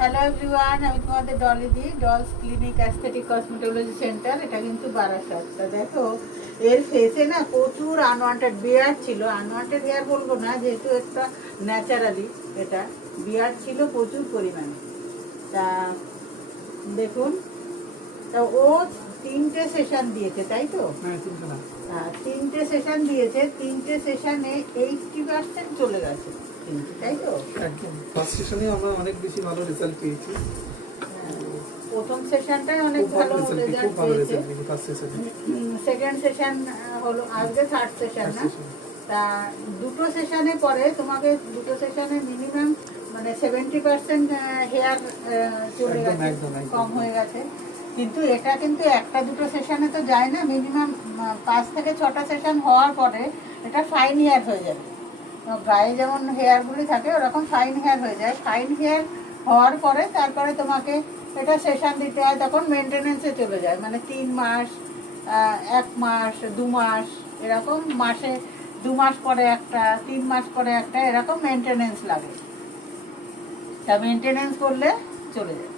Hello everyone, আমি তোমাদের ডলিদি, Doll's clinic aesthetic cosmetology centre. এটা কিন্তু বারাসাত। তা দেখো, এর ফেসে না প্রচুর আনওয়ান্টেড বিয়ার্ড ছিল। আনওয়ান্টেড হেয়ার বলবো না, যেহেতু একটা ন্যাচারালি এটা বিয়ার্ড ছিল প্রচুর পরিমাণে। তা দেখুন, তা ও 3টে সেশন দিয়েছে, তাই তো? হ্যাঁ, 3টে সেশন দিয়েছে। 3টে সেশনে 80% চলে গেছে, তাই তো? একদম ফার্স্ট সেশনে আমরা অনেক বেশি ভালো রেজাল্ট পেয়েছি। প্রথম সেশনটাই অনেক ভালো রেজাল্ট পেয়েছে। ফার্স্ট সেশনে সেকেন্ড সেশন হলো, আজকে থার্ড সেশন না? তা দুটো সেশনে পরে তোমাকে দুটো সেশনে মিনিমাম মানে 70% হেয়ার চলে গেছে, কম হয়ে গেছে। কিন্তু এটা কিন্তু একটা দুটো সেশনে তো যায় না, মিনিমাম 5 থেকে 6টা সেশন হওয়ার পরে এটা ফাইন হেয়ার হয়ে যাবে। গায়ে যেমন হেয়ারগুলি থাকে ওরকম ফাইন হেয়ার হয়ে যায়। ফাইন হেয়ার হওয়ার পরে তারপরে তোমাকে এটা সেশন দিতে হয়, তখন মেনটেনেন্সে চলে যায়। মানে 3 মাস, 1 মাস, 2 মাস, এরকম মাসে 2 মাস পরে একটা, 3 মাস পরে একটা, এরকম মেনটেনেন্স লাগে। তা মেনটেনেন্স করলে চলে যায়।